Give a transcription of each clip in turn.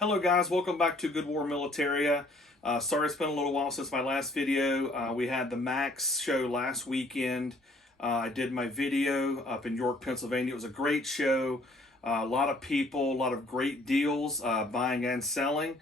Hello guys, welcome back to Good War Militaria. Sorry it's been a little while since my last video. We had the Max show last weekend. I did my video up in York, Pennsylvania. It was a great show. A lot of people, a lot of great deals, buying and selling.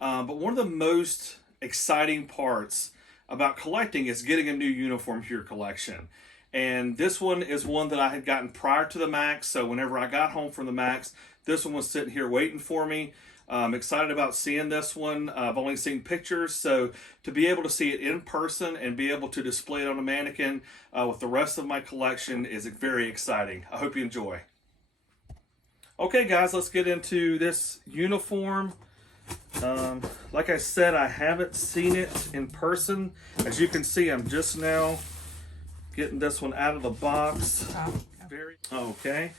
But one of the most exciting parts about collecting is getting a new uniform to your collection. And this one is one that I had gotten prior to the Max, so whenever I got home from the Max, this one was sitting here waiting for me. I'm excited about seeing this one. I've only seen pictures, so to be able to see it in person and be able to display it on a mannequin with the rest of my collection is very exciting. I hope you enjoy. Okay guys, let's get into this uniform. Like I said, I haven't seen it in person. As you can see, I'm just now getting this one out of the box. Okay,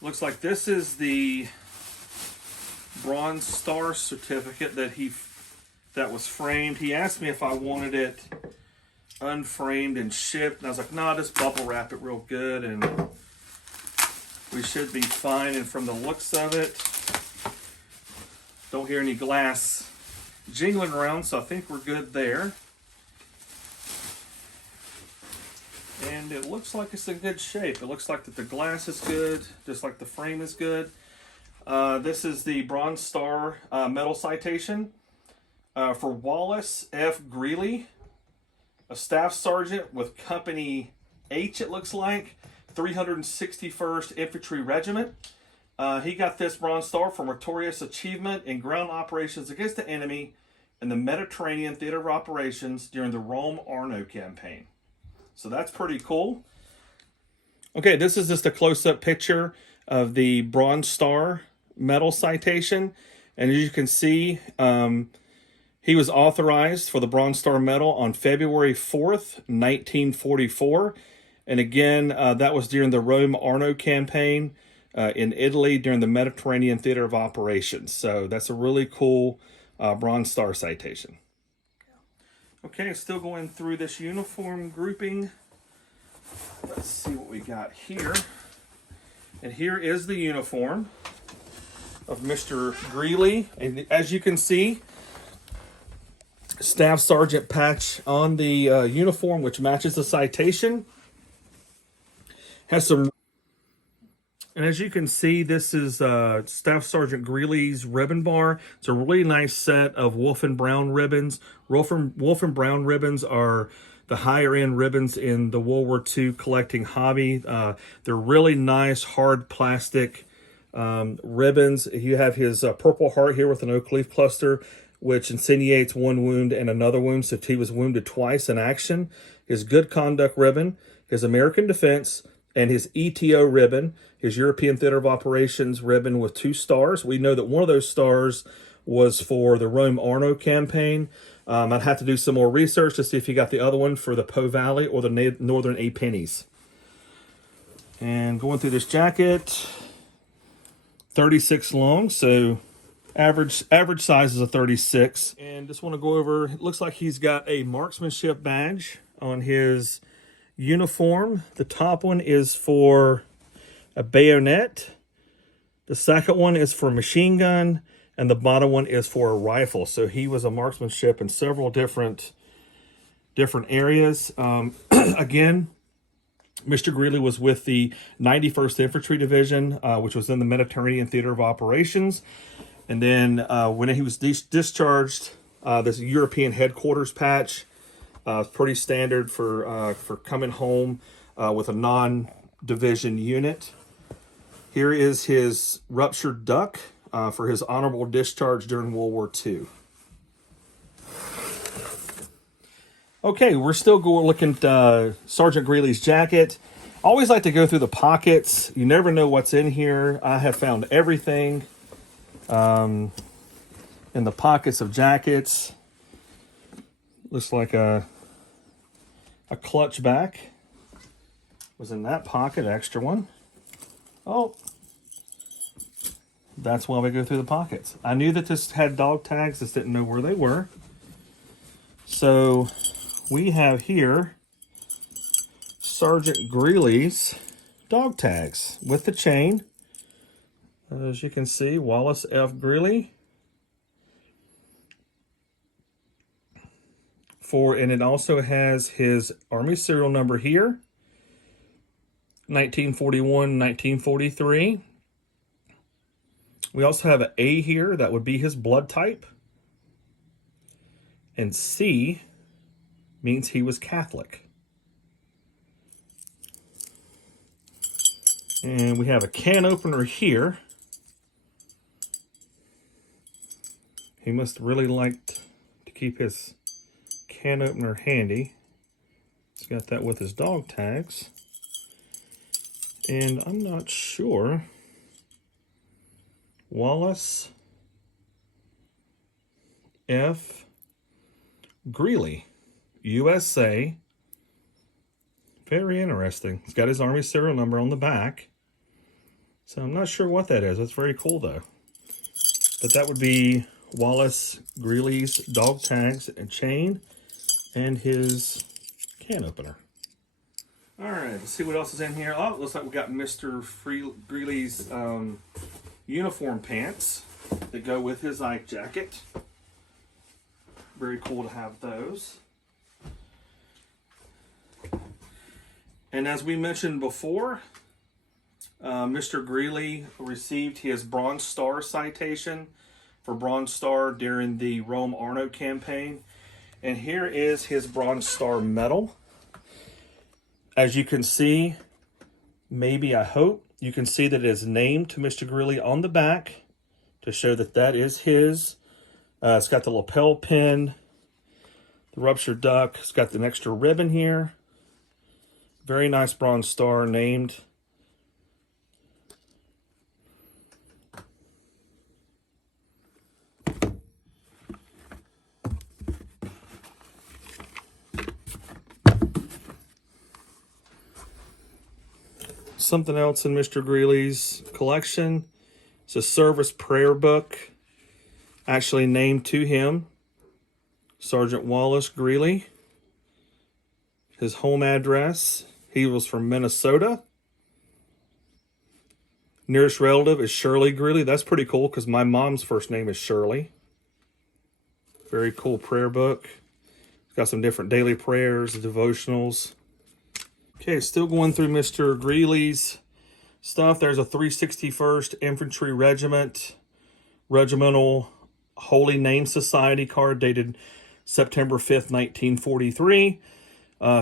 looks like this is the Bronze Star certificate that was framed. He asked me if I wanted it unframed and shipped, and I was like, no, just bubble wrap it real good and we should be fine. And from the looks of it, don't hear any glass jingling around, so I think we're good there. And it looks like it's in good shape. It looks like that the glass is good, just like the frame is good. This is the Bronze Star Medal Citation for Wallace F. Greely, a Staff Sergeant with Company H, it looks like, 361st Infantry Regiment. He got this Bronze Star for meritorious achievement in ground operations against the enemy in the Mediterranean Theater of Operations during the Rome-Arno campaign. So that's pretty cool. Okay, this is just a close-up picture of the Bronze Star Medal Citation, and as you can see, he was authorized for the Bronze Star Medal on February 4th, 1944, and again, that was during the Rome-Arno campaign in Italy during the Mediterranean Theater of Operations. So that's a really cool Bronze Star citation. Okay, still going through this uniform grouping. Let's see what we got here. And here is the uniform of Mr. Greely. And as you can see, Staff Sergeant patch on the uniform, which matches the citation. Has some, and as you can see, this is Staff Sergeant Greely's ribbon bar. It's a really nice set of Wolf and Brown ribbons. Wolf and Brown ribbons are the higher end ribbons in the World War II collecting hobby. They're really nice, hard plastic ribbons. You have his Purple Heart here with an oak leaf cluster, which insinuates one wound and another wound, so he was wounded twice in action. His Good Conduct ribbon, his American Defense, and his ETO ribbon, his European Theater of Operations ribbon with 2 stars. We know that one of those stars was for the Rome-Arno campaign. I'd have to do some more research to see if he got the other one for the Po Valley or the Northern A Pennies. And going through this jacket, 36 long, so average size is a 36. And just want to go over, it looks like he's got a Marksmanship Badge on his uniform. The top one is for a bayonet. The second one is for a machine gun. And the bottom one is for a rifle. So he was a marksmanship in several different areas. Again, Mr. Greely was with the 91st Infantry Division, which was in the Mediterranean Theater of Operations. And then when he was discharged, this European headquarters patch, pretty standard for coming home with a non-division unit. Here is his ruptured duck for his honorable discharge during World War II. Okay, we're still looking at Sergeant Greely's jacket. Always like to go through the pockets. You never know what's in here. I have found everything in the pockets of jackets. Looks like a clutch back was in that pocket, extra one. Oh, that's why we go through the pockets. I knew that this had dog tags, just didn't know where they were. So we have here Sergeant Greely's dog tags with the chain. As you can see, Wallace F. Greely. and it also has his Army serial number here, 1941, 1943. We also have an A here, that would be his blood type. And C means he was Catholic. And we have a can opener here. He must really like to keep his can opener handy. He's got that with his dog tags. And I'm not sure. Wallace F. Greely, USA. Very interesting. He's got his Army serial number on the back. So I'm not sure what that is. That's very cool though. But that would be Wallace Greely's dog tags and chain and his can opener. All right, let's see what else is in here. Oh, it looks like we got Mr. Greely's uniform pants that go with his Ike jacket. Very cool to have those. And as we mentioned before, Mr. Greely received his Bronze Star citation for Bronze Star during the Rome-Arno campaign. And here is his Bronze Star medal. As you can see, maybe I hope, you can see that it is named to Mr. Greely on the back to show that that is his. It's got the lapel pin, the ruptured duck. It's got an extra ribbon here. Very nice Bronze Star named. Something else in Mr. Greely's collection. It's a service prayer book, actually named to him, Sergeant Wallace Greely. His home address, he was from Minnesota. Nearest relative is Shirley Greely. That's pretty cool because my mom's first name is Shirley. Very cool prayer book. It's got some different daily prayers, devotionals. Okay, still going through Mr. Greely's stuff. There's a 361st Infantry Regiment, Regimental Holy Name Society card dated September 5th, 1943.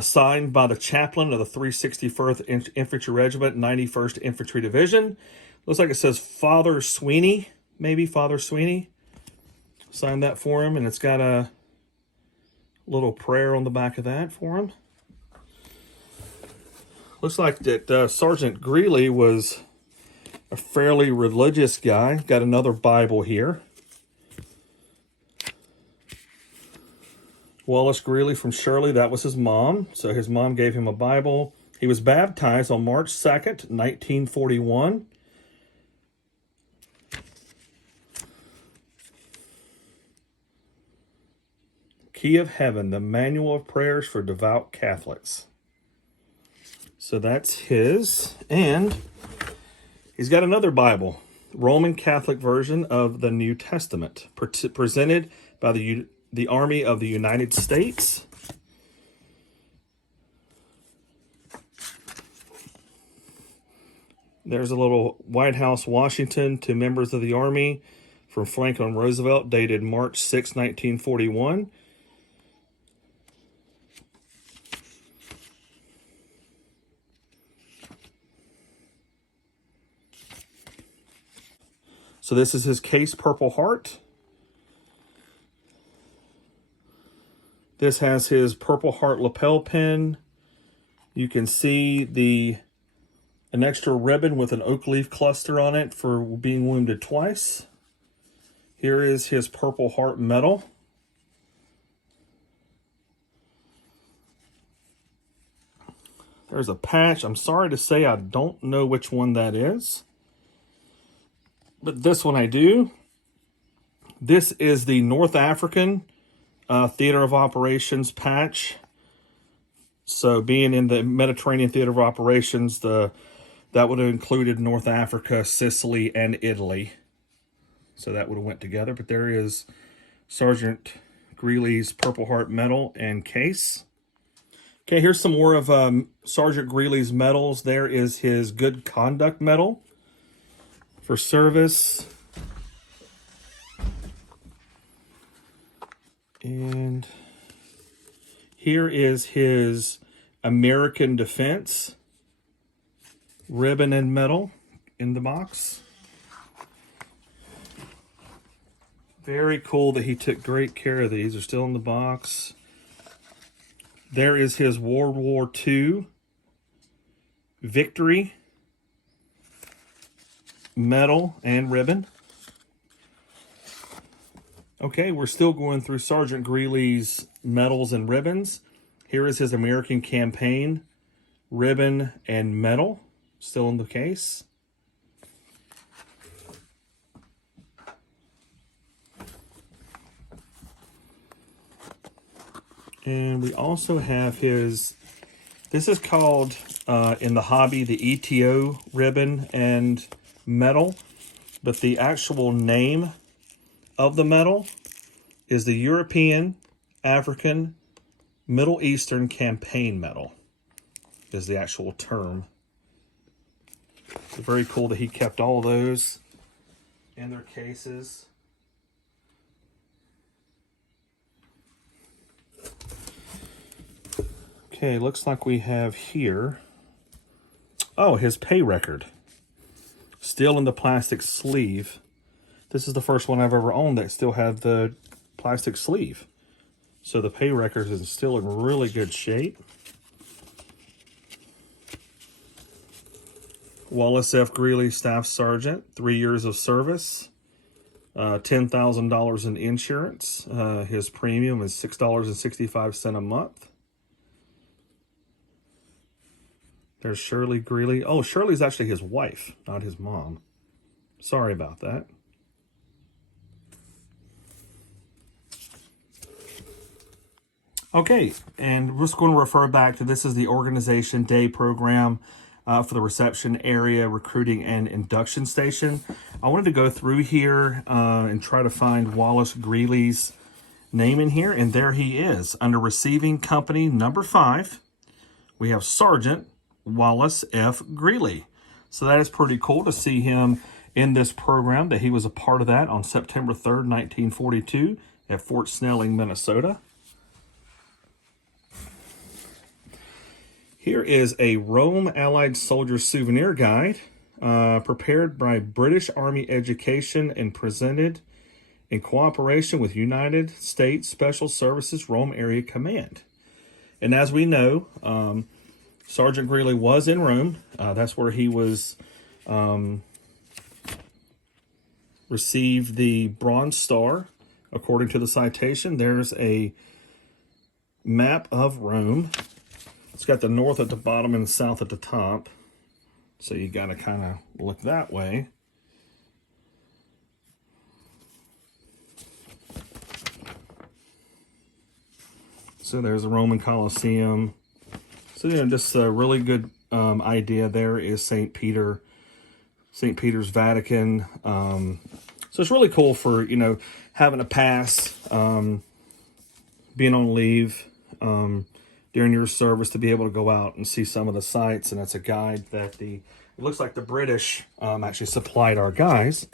Signed by the chaplain of the 361st Infantry Regiment, 91st Infantry Division. Looks like it says Father Sweeney, maybe Father Sweeney. Signed that for him, and it's got a little prayer on the back of that for him. Looks like that Sergeant Greely was a fairly religious guy. Got another Bible here. Wallace Greely from Shirley, that was his mom. So his mom gave him a Bible. He was baptized on March 2nd, 1941. Key of Heaven, the Manual of Prayers for Devout Catholics. So that's his. And he's got another Bible, Roman Catholic version of the New Testament, presented by the Army of the United States. There's a little White House, Washington, to members of the Army from Franklin Roosevelt, dated March 6, 1941. So this is his case Purple Heart. This has his Purple Heart lapel pin. You can see an extra ribbon with an oak leaf cluster on it for being wounded twice. Here is his Purple Heart medal. There's a patch. I'm sorry to say I don't know which one that is. But this one I do. This is the North African Theater of Operations patch. So being in the Mediterranean Theater of Operations, that would have included North Africa, Sicily, and Italy. So that would have went together. But there is Sergeant Greely's Purple Heart medal and case. Okay, here's some more of Sergeant Greely's medals. There is his Good Conduct Medal for service. And here is his American Defense ribbon and medal in the box. Very cool that he took great care of these. They're still in the box. There is his World War II Victory medal and ribbon. Okay, we're still going through Sergeant Greely's medals and ribbons. Here is his American Campaign ribbon and medal, still in the case. And we also have his, this is called in the hobby, the ETO ribbon and medal, but the actual name of the medal is the European, African, Middle Eastern Campaign Medal, is the actual term. It's very cool that he kept all those in their cases. Okay, looks like we have here, oh, his pay record. Still in the plastic sleeve. This is the first one I've ever owned that still had the plastic sleeve. So the pay record is still in really good shape. Wallace F. Greely, Staff Sergeant, 3 years of service, $10,000 in insurance. His premium is $6.65 a month. There's Shirley Greely. Oh, Shirley's actually his wife, not his mom. Sorry about that. Okay, and we're just going to refer back to this is the Organization Day program for the reception area, recruiting, and induction station. I wanted to go through here and try to find Wallace Greely's name in here, and there he is. Under Receiving Company number 5, we have Sergeant Wallace F. Greely. So that is pretty cool to see him in this program, that he was a part of that on September 3rd, 1942 at Fort Snelling, Minnesota. Here is a Rome Allied Soldier Souvenir Guide prepared by British Army Education and presented in cooperation with United States Special Services Rome Area Command. And as we know, Sergeant Greely was in Rome. That's where he was received the Bronze Star. According to the citation, there's a map of Rome. It's got the north at the bottom and the south at the top. So you got to kind of look that way. So there's the Roman Colosseum. So, you know, just a really good idea. There is St. Peter's Vatican. So it's really cool for, you know, having a pass, being on leave during your service to be able to go out and see some of the sites. And that's a guide that it looks like the British actually supplied our guys.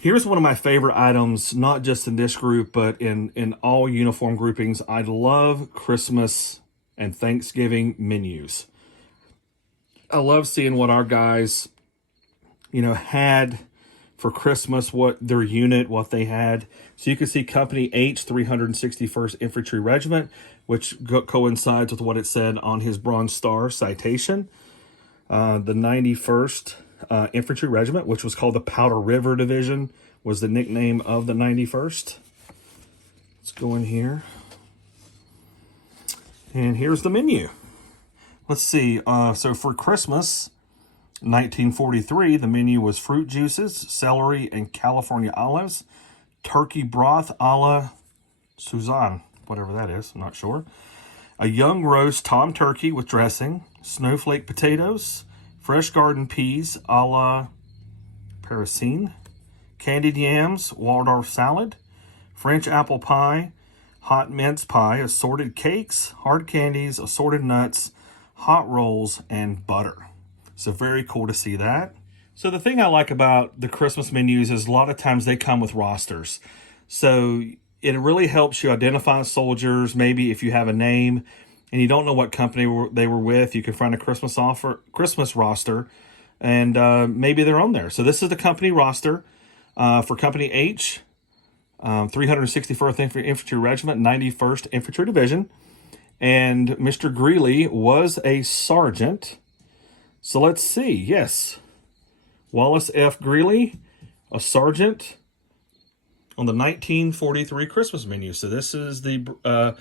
Here's one of my favorite items, not just in this group, but in all uniform groupings. I love Christmas and Thanksgiving menus. I love seeing what our guys, you know, had for Christmas, what their unit, what they had. So you can see Company H, 361st Infantry Regiment, which coincides with what it said on his Bronze Star citation. The 91st Infantry Regiment, which was called the Powder River Division, was the nickname of the 91st. Let's go in here. And here's the menu. Let's see. So for Christmas, 1943, the menu was fruit juices, celery, and California olives, turkey broth a la Suzanne, whatever that is, I'm not sure. A young roast tom turkey with dressing, snowflake potatoes, fresh garden peas a la Parisienne, candied yams, Waldorf salad, French apple pie, hot mince pie, assorted cakes, hard candies, assorted nuts, hot rolls, and butter. So very cool to see that. So the thing I like about the Christmas menus is a lot of times they come with rosters. So it really helps you identify soldiers. Maybe if you have a name and you don't know what company they were with, you can find a Christmas roster, and maybe they're on there. So this is the company roster for Company H, 364th Infantry Regiment, 91st Infantry Division. And Mr. Greely was a sergeant. So let's see. Yes. Wallace F. Greely, a sergeant on the 1943 Christmas menu. So this is the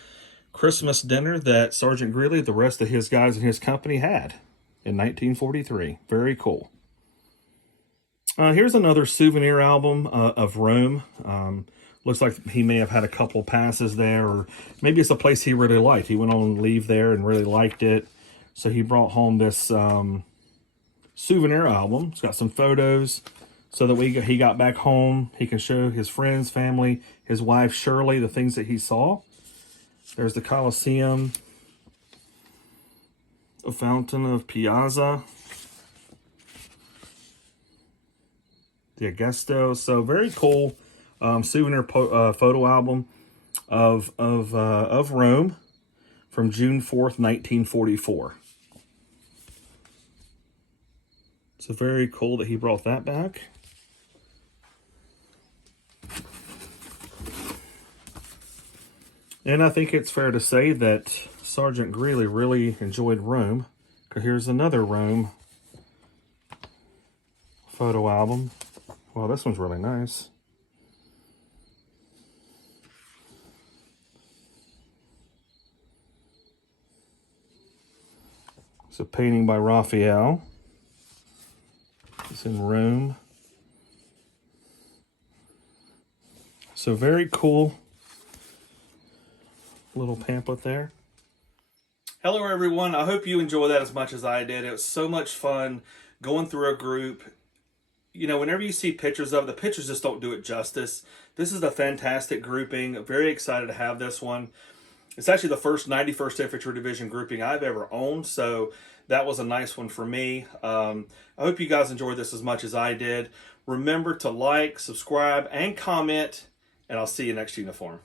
Christmas dinner that Sergeant Greely, the rest of his guys in his company had in 1943. Very cool. Here's another souvenir album of Rome. Looks like he may have had a couple passes there, or maybe it's a place he really liked. He went on leave there and really liked it. So he brought home this souvenir album. It's got some photos so that he got back home, he can show his friends, family, his wife Shirley, the things that he saw. There's the Colosseum, a fountain of Piazza, the Augusto. So very cool souvenir photo album of Rome from June 4th, 1944. So very cool that he brought that back. And I think it's fair to say that Sergeant Greely really enjoyed Rome. Because here's another Rome photo album. Well, this one's really nice. It's a painting by Raphael. It's in Rome. So very cool little pamphlet there. Hello everyone, I hope you enjoyed that as much as I did. It was so much fun going through a group. You know, whenever you see pictures of it, the pictures just don't do it justice. This is a fantastic grouping. Very excited to have this one. It's actually the first 91st Infantry Division grouping I've ever owned, so that was a nice one for me. I hope you guys enjoyed this as much as I did. Remember to like, subscribe, and comment, and I'll see you next uniform.